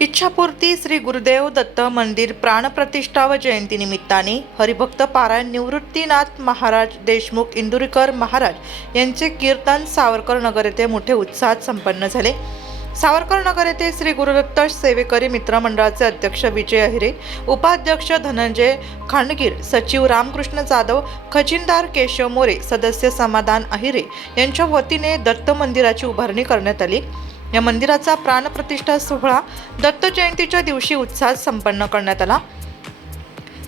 इच्छापूर्ती श्री गुरुदेव दत्त मंदिर प्राणप्रतिष्ठा व जयंती निमित्ताने हरिभक्त पारायण निवृत्तीनाथ महाराज देशमुख इंदुरीकर महाराज यांचे कीर्तन सावरकर नगर येथे मोठे उत्साहात संपन्न झाले। सावरकर नगर येथे श्री गुरुदत्त सेवेकरी मित्र मंडळाचे अध्यक्ष विजय अहिरे, उपाध्यक्ष धनंजय खांडगीर, सचिव रामकृष्ण जाधव, खजिनदार केशव मोरे, सदस्य समाधान अहिरे यांच्या वतीने दत्त मंदिराची उभारणी करण्यात आली। या मंदिराचा प्राणप्रतिष्ठा सोहळा दत्त जयंतीच्या दिवशी उत्साहात संपन्न करण्यात आला।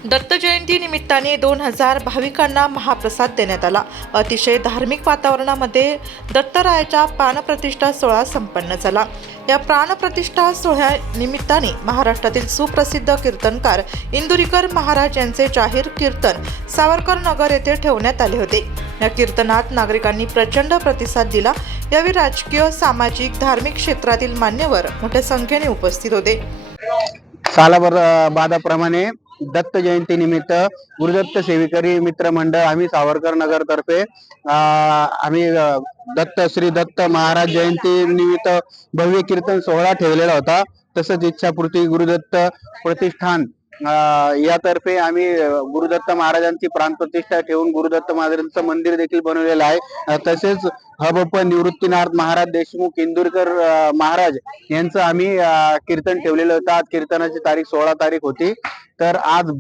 दत्त जयंती निमित्ताने 2000 भाविकांना महाप्रसाद देण्यात आला। अतिशय धार्मिक वातावरणामध्ये दत्तरायाचा प्राणप्रतिष्ठा सोहळा संपन्न झाला। या प्राणप्रतिष्ठा सोहळ्या निमित्ताने महाराष्ट्रातील सुप्रसिद्ध कीर्तनकार इंदुरीकर महाराज यांचे जाहीर कीर्तन सावरकर नगर येथे ठेवण्यात आले होते। या कीर्तनात नागरिकांनी प्रचंड प्रतिसाद दिला। यावेळी राजकीय, सामाजिक, धार्मिक क्षेत्रातील मान्यवर मोठ्या संख्येने उपस्थित होते। सालाभर बादाप्रमाणे दत्त जयंती निमित्त गुरुदत्त सेवेकरी मित्र मंडळ आम्ही सावरकर नगर तर्फे आम्ही श्री दत्त महाराज जयंती निमित्त भव्य कीर्तन सोहळा ठेवलेला होता। तसंच इच्छापूर्ती गुरुदत्त प्रतिष्ठान यातर्फे आम्ही गुरुदत्त महाराजांची प्राणप्रतिष्ठा ठेवून गुरुदत्त महाराजांचं मंदिर देखील बनवलेलं आहे। तसेच हबप निवृत्तीनाथ महाराज देशमुख इंदुरीकर महाराज यांचं आम्ही कीर्तन ठेवलेलं होतं। आज कीर्तनाची तारीख 16 तारीख होती। तर आज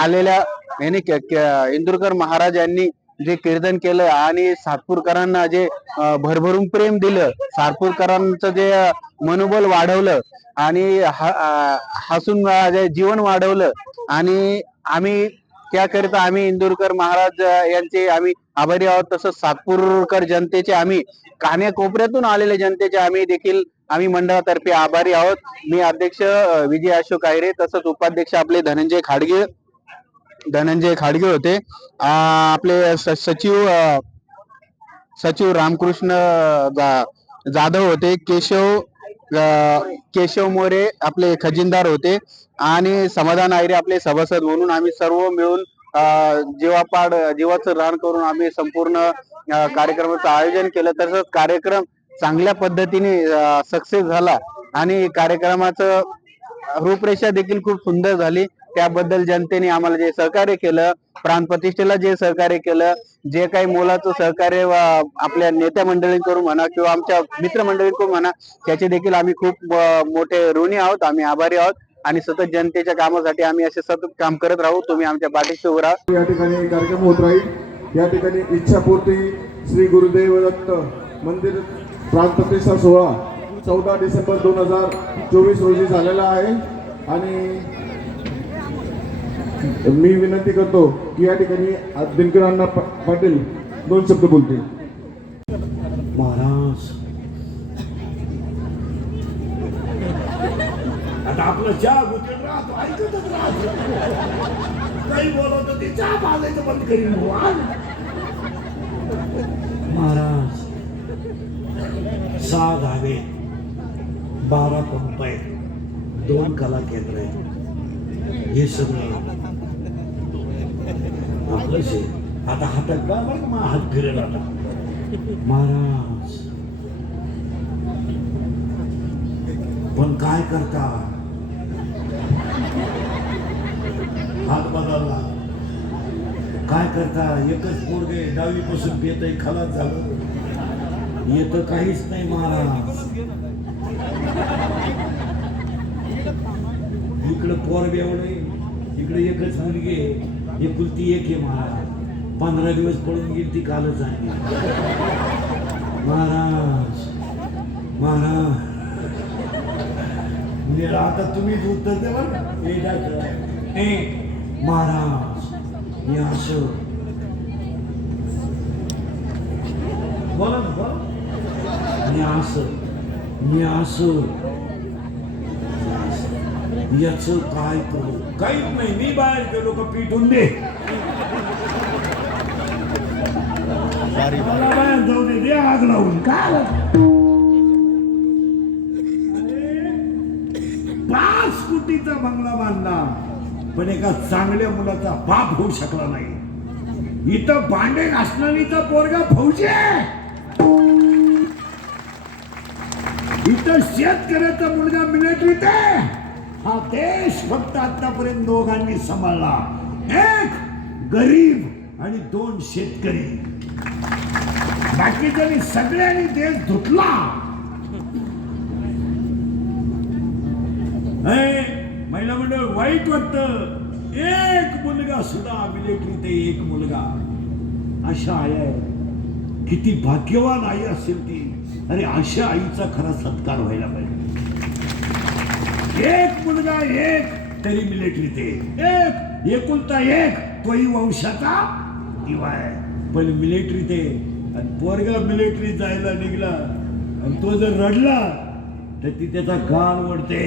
आलेल्या इंदुरीकर महाराज यांनी जे कीर्तन केलं आणि सातपूरकरांना जे भरभरून प्रेम दिलं, सातपूरकरांचं जे मनोबल वाढवलं आणि हसून जीवन वाढवलं आणि आम्ही त्याकरिता आम्ही इंदुरीकर महाराज यांचे आम्ही आभारी आहोत। तसंच सातपूरकर जनतेचे आम्ही कान्याकोपऱ्यातून आलेले जनतेचे आम्ही मंडळातर्फे आभारी आहोत। मी अध्यक्ष विजय अशोक अहिरे, तसंच उपाध्यक्ष आपले धनंजय खाडगे होते। आपले सचिव रामकृष्ण जाधव होते, केशव मोरे आपले खजिनदार होते आणि समाधान अहिरे आपले सभासद म्हणून आम्ही सर्व मिळून जीवाचं रान करून आम्ही संपूर्ण कार्यक्रमाचं आयोजन केलं। तसंच कार्यक्रम चांगल्या पद्धतीने सक्सेस झाला आणि कार्यक्रमाचं रूपरेषा देखील खूप सुंदर झाली। त्याबद्दल जनतेने आम्हाला जे सहकार्य केलं, प्राणप्रतिष्ठेला जे सहकार्य केलं, जे काही मोलाचं सहकार्य आपल्या नेत्या मंडळींकडून म्हणा किंवा आमच्या मित्रमंडळींकडून म्हणा, त्याचे देखील आम्ही खूप मोठे ऋणी आहोत, आम्ही आभारी आहोत आणि सतत जनतेच्या कामासाठी आम्ही असे सतत काम करत राहू। तुम्ही आमच्या पाठीशी उभा राहा। या ठिकाणी कार्यक्रम होत राहील। या ठिकाणी इच्छापूर्ती श्री गुरुदेव दत्त मंदिर प्राणप्रतिष्ठा सोहळा 14 डिसेंबर 2024 रोजी झालेला आहे आणि मी विनंती करतो की या ठिकाणी दिनकर अण्णा पाटील 2 शब्द बोलतील। महाराज, आता आपलं चहा गुतेल राहतो, ऐकतच राहतो, काही बोलवतो ते चहा पाजायचं बंद करीन। महाराज, 6 धावे, 12 पंप आहेत, 2 कला केंद्र आहेत, हे सगळं आपलंच आहे। आता हातात का बरं मग हात फिरेल आता। महाराज, पण काय करता, हात बदलला, काय करता, एकच पोरगे 10वी पासून पेतय, खलास झालं, येत काहीच नाही। महाराज, इकडं पोर बेवडे, इकडे एकच मुलगी, एकुलती एक आहे। महाराज, 15 दिवस पडून गेली ती कालच आहे। महाराज, आता तुम्हीच उत्तर द्या बरं। महाराज, मी असं बोला ना, बोला, मी असं याच काय करू, काहीच नाही, मी बाहेर गेलो का पिटून दे, मला बाहेर जाऊ दे, आग लावून काय 5 कोटीचा बंगला बांधला, पण एका चांगल्या मुलाचा बाप होऊ शकला नाही। इथं भांडे घासणारीचा पोरगा फौजी आहे। इथं शेतकऱ्याचा मुलगा मिलिटरीत आहे. हा देश फक्त आतापर्यंत दोघांनी सांभाळला, एक गरीब आणि दोन शेतकरी. बाकीच्यांनी सगळ्यांनी देश धुतला. महिला मंडळ वाईट वाटत. एक मुलगा सुद्धा मिलिटरीत आहे, एक मुलगा. अशा आई आहे, किती भाग्यवान आई असेल ती. अरे अशा आईचा खरा सत्कार व्हायला पाहिजे. एक मुलगा एक तरी मिलिटरीत आहे, एक एकुलता एक तोही वंशाचा दिवा आहे. पण मिलिटरीत आहे आणि पोरगा मिलिटरीत जायला निघला आणि तो जर रडला तर ती त्याचा कान ओढते.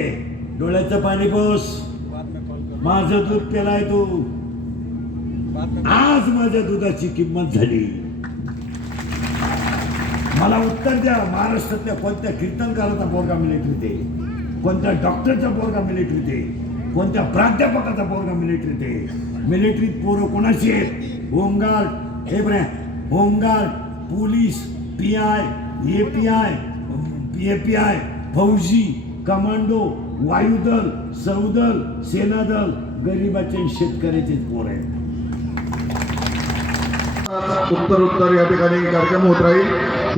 डोळ्याचं पाणी पोस, माझं दूध प्यालाय तू. आज माझ्या दुधाची किंमत झाली. मला उत्तर द्या, महाराष्ट्रातल्या कोणत्या कीर्तनकाराचा पोरगा मिलिटरीत आहे, कोणत्या डॉक्टरचा पोरगा मिलिटरीत आहे, कोणत्या प्राध्यापकाचा पोरगा मिलिटरीत आहे. मिलिटरीत पोरं कोणाची आहेत? होमगार्ड, हे बरे home guard, police, PI, API, API, फौजी, कमांडो, वायुदल, सौदल, सेनादल, गरीबाचे आणि शेतकऱ्याचे पोर आहेत. उत्तर या ठिकाणी कार्यक्रम होत राहील.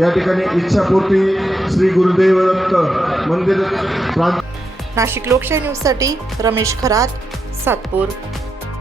या ठिकाणी इच्छापूर्ती श्री गुरुदेव दत्त मंदिर प्रांत. नाशिक लोकशाही न्यूजसाठी रमेश खरात, सातपूर.